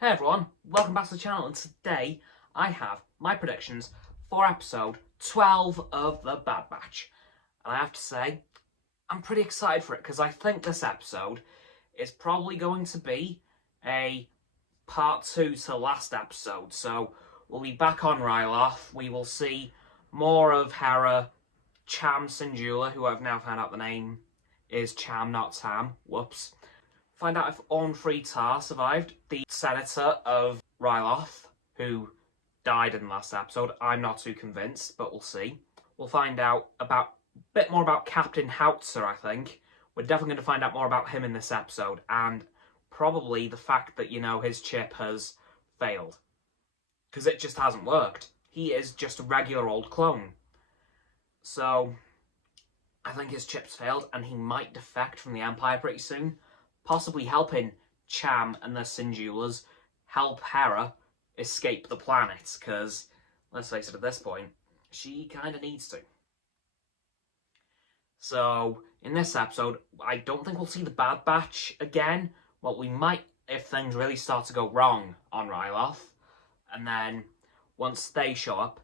Hey everyone, welcome back to the channel, and today I have my predictions for episode 12 of The Bad Batch. And I have to say, I'm pretty excited for it because I think this episode is probably going to be a part 2 to the last episode. So we'll be back on Ryloth, we will see more of Hera, Cham Syndulla, who I've now found out the name is Cham, not Tam, whoops. Find out if Orn Free Tar survived, the senator of Ryloth, who died in the last episode. I'm not too convinced, but we'll see. We'll find out a bit more about Captain Hautzer, I think. We're definitely going to find out more about him in this episode, and probably the fact that, his chip has failed. Because it just hasn't worked. He is just a regular old clone. So, I think his chip's failed, and he might defect from the Empire pretty soon. Possibly helping Cham and the Syndullas help Hera escape the planet, because, let's face it, at this point, she kind of needs to. So, in this episode, I don't think we'll see the Bad Batch again. Well, we might if things really start to go wrong on Ryloth. And then, once they show up,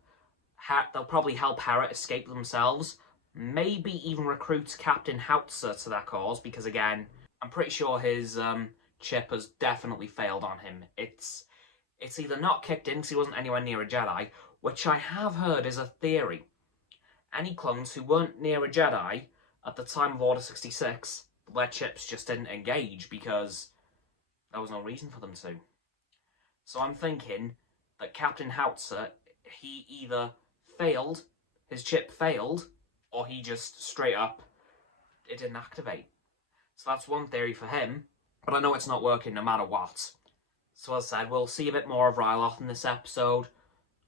they'll probably help Hera escape themselves. Maybe even recruit Captain Hautzer to their cause, because again, I'm pretty sure his chip has definitely failed on him. It's either not kicked in because he wasn't anywhere near a Jedi, which I have heard is a theory. Any clones who weren't near a Jedi at the time of Order 66, their chips just didn't engage because there was no reason for them to. So I'm thinking that Captain Hautzer, he either failed, his chip failed, or he just straight up, it didn't activate. So that's one theory for him, but I know it's not working no matter what. So as I said, we'll see a bit more of Ryloth in this episode.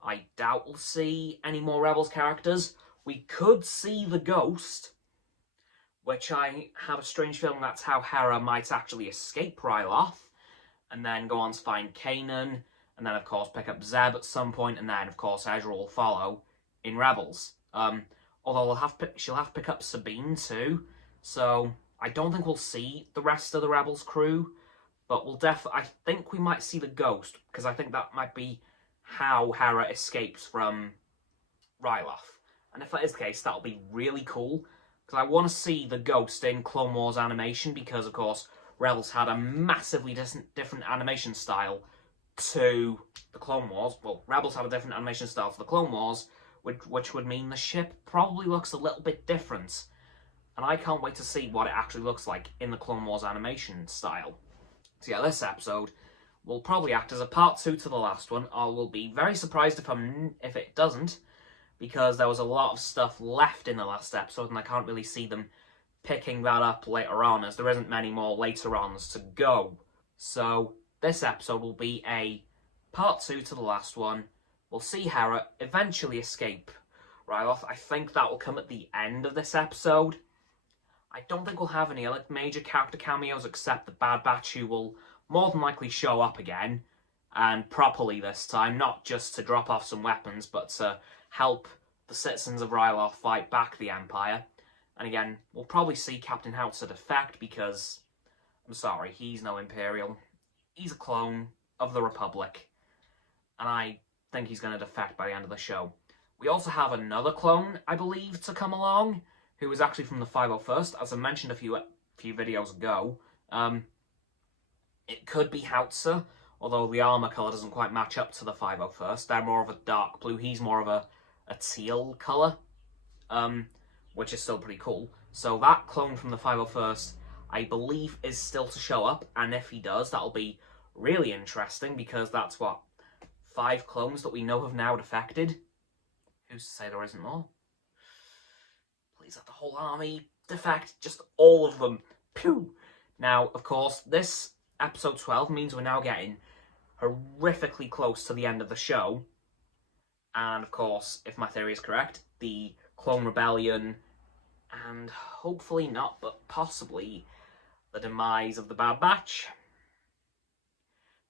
I doubt we'll see any more Rebels characters. We could see the Ghost, which I have a strange feeling that's how Hera might actually escape Ryloth, and then go on to find Kanan, and then of course pick up Zeb at some point, and then of course Ezra will follow in Rebels. Although she'll have to pick up Sabine too, so I don't think we'll see the rest of the Rebels crew, but I think we might see the Ghost, because I think that might be how Hera escapes from Ryloth. And if that is the case, that'll be really cool, because I want to see the Ghost in Clone Wars animation, because of course Rebels had a massively different animation style to the Clone Wars. Well, Rebels had a different animation style for the Clone Wars, which would mean the ship probably looks a little bit different. And I can't wait to see what it actually looks like in the Clone Wars animation style. So yeah, this episode will probably act as a part 2 to the last one. I will be very surprised if it doesn't, because there was a lot of stuff left in the last episode, and I can't really see them picking that up later on, as there isn't many more later-ons to go. So this episode will be a part 2 to the last one. We'll see Hera eventually escape Ryloth. I think that will come at the end of this episode. I don't think we'll have any other major character cameos except the Bad Batch, who will more than likely show up again, and properly this time, not just to drop off some weapons, but to help the citizens of Ryloth fight back the Empire. And again, we'll probably see Captain Hautzer defect, because, I'm sorry, he's no Imperial. He's a clone of the Republic, and I think he's going to defect by the end of the show. We also have another clone, I believe, to come along, who is actually from the 501st, as I mentioned a few videos ago. It could be Hautzer, although the armor colour doesn't quite match up to the 501st. They're more of a dark blue, he's more of a teal colour, which is still pretty cool. So that clone from the 501st, I believe, is still to show up, and if he does, that'll be really interesting, because that's, 5 clones that we know have now defected? Who's to say there isn't more? Please let the whole army defect, just all of them. Pew! Now, of course, this episode 12 means we're now getting horrifically close to the end of the show. And, of course, if my theory is correct, the Clone Rebellion, and hopefully not, but possibly the demise of the Bad Batch.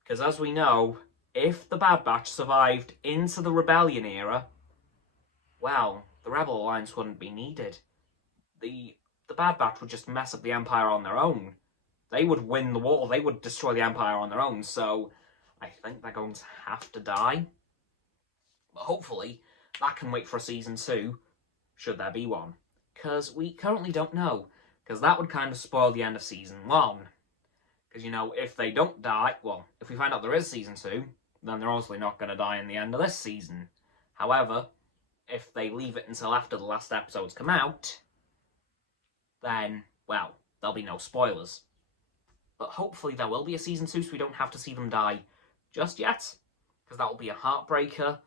Because as we know, if the Bad Batch survived into the Rebellion era, well, the Rebel Alliance wouldn't be needed. The Bad Batch would just mess up the Empire on their own. They would win the war. They would destroy the Empire on their own. So I think they're going to have to die. But hopefully, that can wait for season 2, should there be one. Because we currently don't know. Because that would kind of spoil the end of season 1. Because, you know, if they don't die, well, if we find out there is season 2, then they're obviously not going to die in the end of this season. However, if they leave it until after the last episodes come out, then, well, there'll be no spoilers. But hopefully there will be a season 2 so we don't have to see them die just yet. Because that will be a heartbreaker,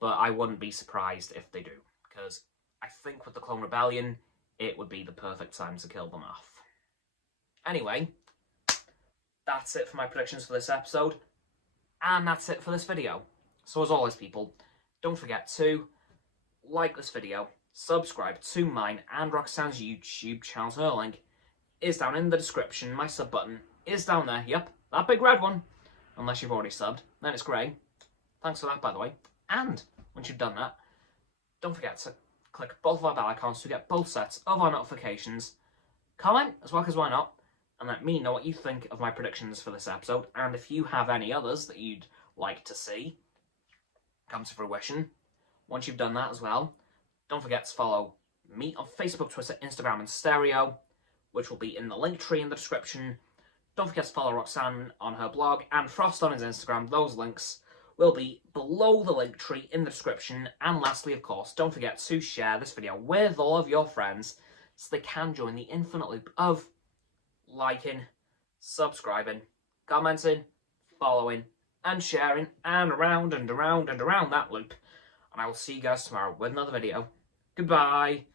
but I wouldn't be surprised if they do. Because I think with the Clone Rebellion, it would be the perfect time to kill them off. Anyway, that's it for my predictions for this episode. And that's it for this video. So as always, people, don't forget to like this video, subscribe to mine and Roxanne's YouTube channel. Her link is down in the description. My sub button is down there. Yep, that big red one. Unless you've already subbed, then it's grey. Thanks for that, by the way. And once you've done that, don't forget to click both of our bell icons to get both sets of our notifications. Comment as well, because why not? And let me know what you think of my predictions for this episode, and if you have any others that you'd like to see come to fruition. Once you've done that as well, don't forget to follow me on Facebook, Twitter, Instagram, and Stereo, which will be in the link tree in the description. Don't forget to follow Roxanne on her blog, and Frost on his Instagram. Those links will be below the link tree in the description. And lastly, of course, don't forget to share this video with all of your friends so they can join the infinite loop of liking, subscribing, commenting, following, and sharing, and around and around and around that loop. And I will see you guys tomorrow with another video. Goodbye!